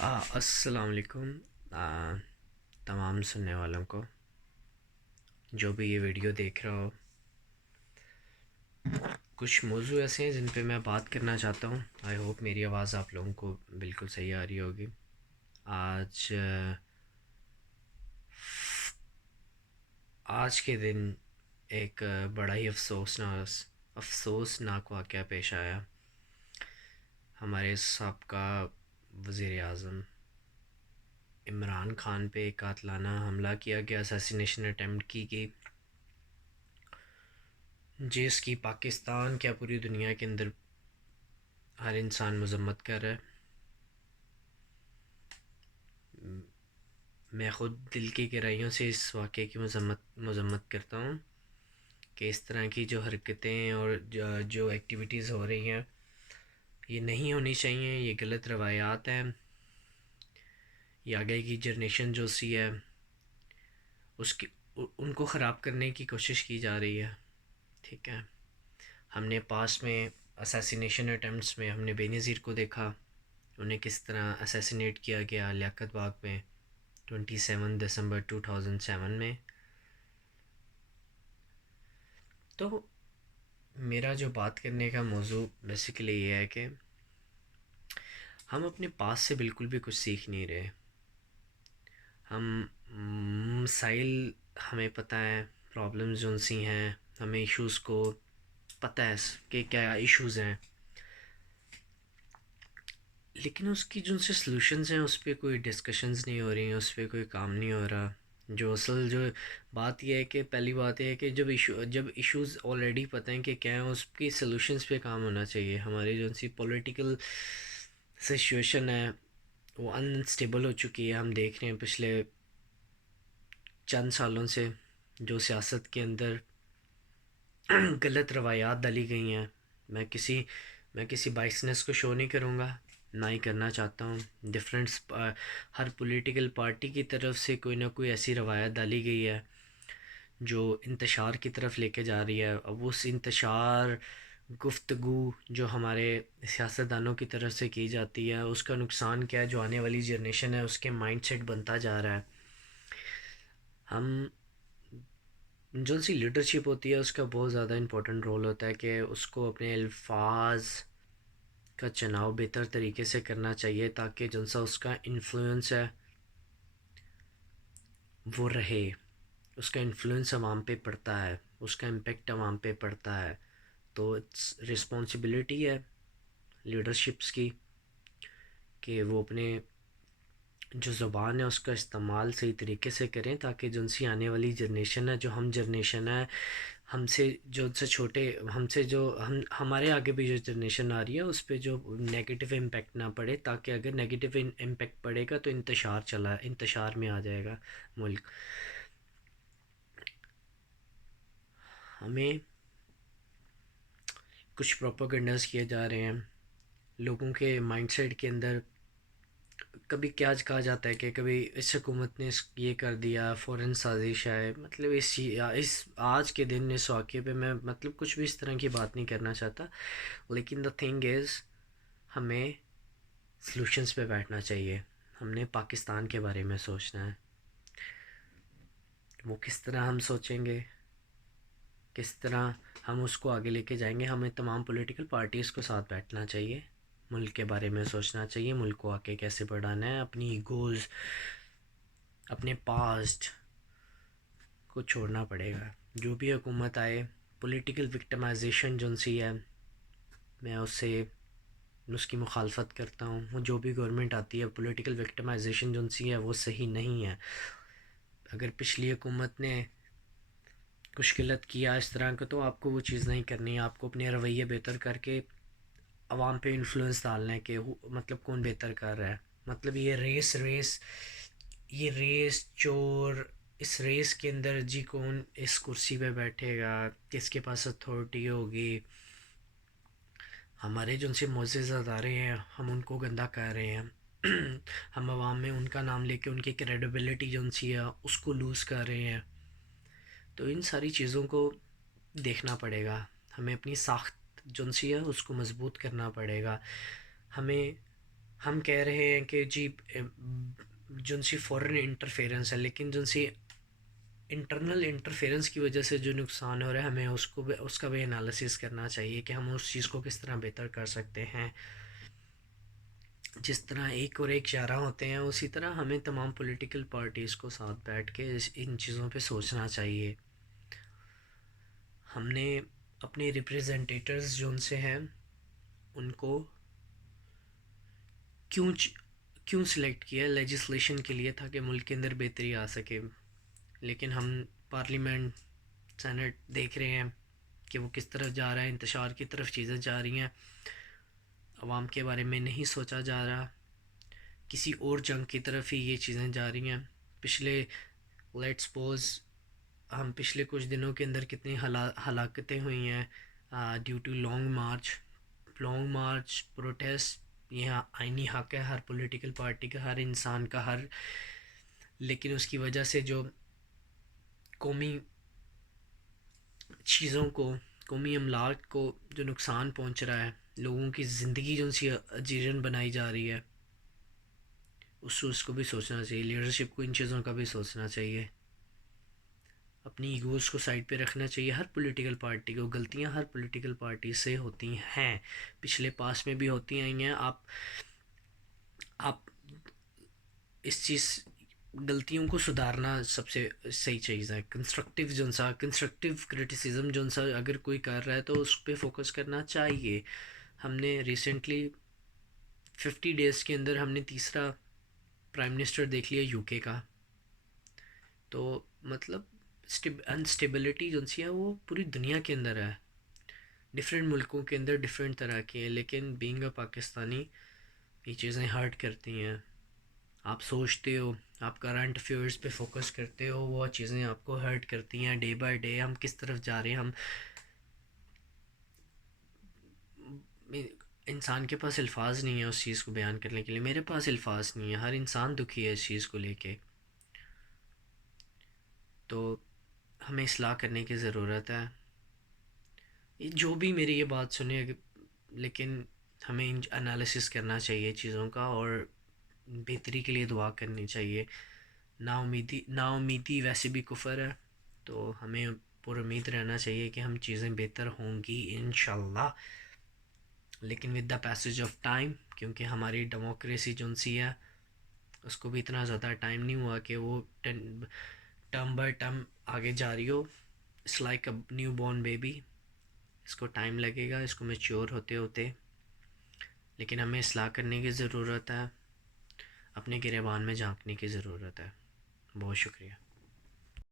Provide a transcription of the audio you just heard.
अस्सलाम वालेकुम। तमाम सुनने वालों को, जो भी ये वीडियो देख रहा हो, कुछ मौजू ऐसे हैं जिन पे मैं बात करना चाहता हूँ। आई होप मेरी आवाज़ आप लोगों को बिल्कुल सही आ रही होगी। आज आज के दिन एक बड़ा ही अफसोसनाक वाक़या पेश आया। हमारे साबका वज़ीर आज़म इमरान खान पे एक कातलाना हमला किया गया, असैसिनेशन अटैम्प्ट की गई, जिसकी पाकिस्तान क्या पूरी दुनिया के अंदर हर इंसान मजम्मत कर रहा है। मैं ख़ुद दिल की गहराइयों से इस वाक़े की मजम्मत करता हूँ कि इस तरह की जो हरकतें और जो एक्टिविटीज़ हो रही हैं, ये नहीं होनी चाहिए। ये गलत रवायात हैं। ये आगे की जनरेशन जो सी है उसकी उनको ख़राब करने की कोशिश की जा रही है। ठीक है, हमने पास में असैसिनेशन अटैम्प्ट्स में हमने बेनज़ीर को देखा, उन्हें किस तरह असैसिनेट किया गया लियाकत बाग में 27 दिसंबर 2007 में। तो मेरा जो बात करने का मौजू बेसिकली ये है कि हम अपने पास से बिल्कुल भी कुछ सीख नहीं रहे। हम मसाइल हमें पता है, प्रॉब्लम्स जो सी हैं, हमें इश्यूज़ को पता है कि क्या इश्यूज़ हैं, लेकिन उसकी जो से सॉल्यूशंस हैं उस पर कोई डिस्कशंस नहीं हो रही हैं, उस पर कोई काम नहीं हो रहा। जो असल जो बात यह है कि पहली बात यह है कि जब इश्यूज़ ऑलरेडी पता हैं कि क्या है, उसकी सॉल्यूशंस पे काम होना चाहिए। हमारी जो सी पॉलिटिकल सिचुएशन है वो अनस्टेबल हो चुकी है। हम देख रहे हैं पिछले चंद सालों से जो सियासत के अंदर गलत रवायात डाली गई हैं। मैं किसी मैं किसी बाइसनेस को शो नहीं करूँगा, ना ही करना चाहता हूँ। डिफरेंट्स हर पॉलिटिकल पार्टी की तरफ से कोई ना कोई ऐसी रवायत डाली गई है जो इंतशार की तरफ लेके जा रही है। अब उस इंतशार गुफ्तगू जो हमारे सियासतदानों की तरफ से की जाती है, उसका नुकसान क्या है, जो आने वाली जनरेशन है उसके माइंडसेट बनता जा रहा है। हम जो सी लीडरशिप होती है उसका बहुत ज़्यादा इम्पोर्टेंट रोल होता है कि उसको अपने अल्फाज का चुनाव बेहतर तरीके से करना चाहिए, ताकि जो सा उसका इन्फ्लुएंस है वो रहे। उसका इन्फ्लुएंस आवाम पे पड़ता है, उसका इम्पेक्ट आवाम पे पड़ता है। तो इट्स रिस्पॉन्सिबिलिटी है लीडरशिप्स की कि वो अपने जो ज़ुबान है उसका इस्तेमाल सही तरीके से करें, ताकि जो सी आने वाली जनरेशन है, जो हम जनरेशन है, हमसे जो से छोटे, हमसे जो हमारे आगे भी जो जनरेशन आ रही है उस पे जो नेगेटिव इम्पेक्ट ना पड़े। ताकि अगर नेगेटिव इम्पेक्ट पड़ेगा तो इंतशार में आ जाएगा मुल्क। हमें कुछ प्रोपागेंडास किए जा रहे हैं लोगों के माइंडसेट के अंदर। कभी क्या कहा जाता है कि कभी इस हुकूमत ने ये कर दिया, फ़ौरन साजिश है। मतलब इस आज के दिन इस वाक़े पे मैं मतलब कुछ भी इस तरह की बात नहीं करना चाहता, लेकिन द थिंग इज़ हमें सॉल्यूशंस पे बैठना चाहिए। हमने पाकिस्तान के बारे में सोचना है। वो किस तरह हम सोचेंगे, किस तरह हम उसको आगे लेके जाएंगे, हमें तमाम पॉलिटिकल पार्टीज़ को साथ बैठना चाहिए। मुल्क के बारे में सोचना चाहिए, मुल्क को आगे कैसे बढ़ाना है। अपनी ईगोज़, अपने पास्ट को छोड़ना पड़ेगा। जो भी हुकूमत आए, पॉलिटिकल विक्टिमाइजेशन जो सी है, मैं उसकी मुखालफत करता हूँ। वो जो भी गवर्नमेंट आती है, पॉलिटिकल विक्टिमाइजेशन जो सी है वो सही नहीं है। अगर पिछली हुकूमत ने कुछ गलत किया इस तरह का, तो आपको वो चीज़ नहीं करनी है। आपको अपने रवैये बेहतर करके आवाम पे इन्फ्लुएंस डालना है कि मतलब कौन बेहतर कर रहा है। मतलब ये रेस चोर, इस रेस के अंदर जी कौन इस कुर्सी पे बैठेगा, किसके पास अथॉरिटी होगी। हमारे जो उनसे मोअज़्ज़ज़ अदारे हैं हम उनको गंदा कर रहे हैं। हम आवाम में उनका नाम लेके उनकी क्रेडिबिलिटी जो उनसी है उसको लूज़ कर रहे हैं। तो इन सारी चीज़ों को देखना पड़ेगा। हमें अपनी साख्त जो सी है उसको मज़बूत करना पड़ेगा। हमें हम कह रहे हैं कि जी जिनसी फॉरेन इंटरफेरेंस है, लेकिन जिनसी इंटरनल इंटरफेरेंस की वजह से जो नुकसान हो रहा है हमें उसका भी एनालिसिस करना चाहिए कि हम उस चीज़ को किस तरह बेहतर कर सकते हैं। जिस तरह एक और एक इशारा होते हैं, उसी तरह हमें तमाम पॉलिटिकल पार्टीज़ को साथ बैठ के इन चीज़ों पे सोचना चाहिए। हमने अपने रिप्रेजेंटेटर्स जो उनसे हैं उनको क्यों क्यों सिलेक्ट किया लेजिस्लेशन के लिए, था कि मुल्क के अंदर बेहतरी आ सके। लेकिन हम पार्लियामेंट सेनेट देख रहे हैं कि वो किस तरफ जा रहा है, इंतशार की तरफ चीज़ें जा रही हैं, आवाम के बारे में नहीं सोचा जा रहा, किसी और जंग की तरफ ही ये चीज़ें जा रही हैं। पिछले लेट्स सपोज हम पिछले कुछ दिनों के अंदर कितनी हलाकतें हुई हैं due to long march protest. यह आईनी हक है हर पॉलिटिकल पार्टी का, हर इंसान का, हर, लेकिन उसकी वजह से जो कौमी चीज़ों को, कौमी अमलाक को जो नुकसान पहुंच रहा है, लोगों की ज़िंदगी जो सी अजीरन बनाई जा रही है, उसको भी सोचना चाहिए। लीडरशिप को इन चीज़ों का भी सोचना चाहिए। अपनी ईगोज़ को साइड पे रखना चाहिए। हर पॉलिटिकल पार्टी को, गलतियां हर पॉलिटिकल पार्टी से होती हैं, पिछले पास में भी होती आई हैं। आप इस चीज़ गलतियों को सुधारना सबसे सही चीज़ है। कंस्ट्रक्टिव क्रिटिसिज्म जो सा अगर कोई कर रहा है तो उस पर फोकस करना चाहिए। हमने रिसेंटली 50 डेज़ के अंदर हमने तीसरा प्राइम मिनिस्टर देख लिया यूके का। तो मतलब अनस्टेबिलिटी जो सी है वो पूरी दुनिया के अंदर है, डिफरेंट मुल्कों के अंदर डिफरेंट तरह की है, लेकिन बीइंग अ पाकिस्तानी ये चीज़ें हर्ट करती हैं। आप सोचते हो, आप करंट अफेयर्स पे फोकस करते हो, वो चीज़ें आपको हर्ट करती हैं डे बाय डे। हम किस तरफ जा रहे हैं, हम इंसान के पास अल्फाज नहीं है उस चीज़ को बयान करने के लिए। मेरे पास अल्फाज नहीं है, हर इंसान दुखी है इस चीज़ को लेके। तो हमें इस्लाह करने की ज़रूरत है। जो भी मेरी ये बात सुने, लेकिन हमें एनालिसिस करना चाहिए चीज़ों का और बेहतरी के लिए दुआ करनी चाहिए। नाउमीदी वैसे भी कुफर है, तो हमें पुरुम्मीद रहना चाहिए कि हम चीज़ें बेहतर होंगी इंशाल्लाह। लेकिन with the passage of time, क्योंकि हमारी डेमोक्रेसी जो सी है उसको भी इतना ज़्यादा टाइम नहीं हुआ कि वो टर्म बाय टर्म आगे जा रही हो। It's like a new born baby, इसको टाइम लगेगा इसको मैच्योर होते होते। लेकिन हमें इस्लाह करने की ज़रूरत है, अपने गिरेबान में झांकने की ज़रूरत है। बहुत शुक्रिया।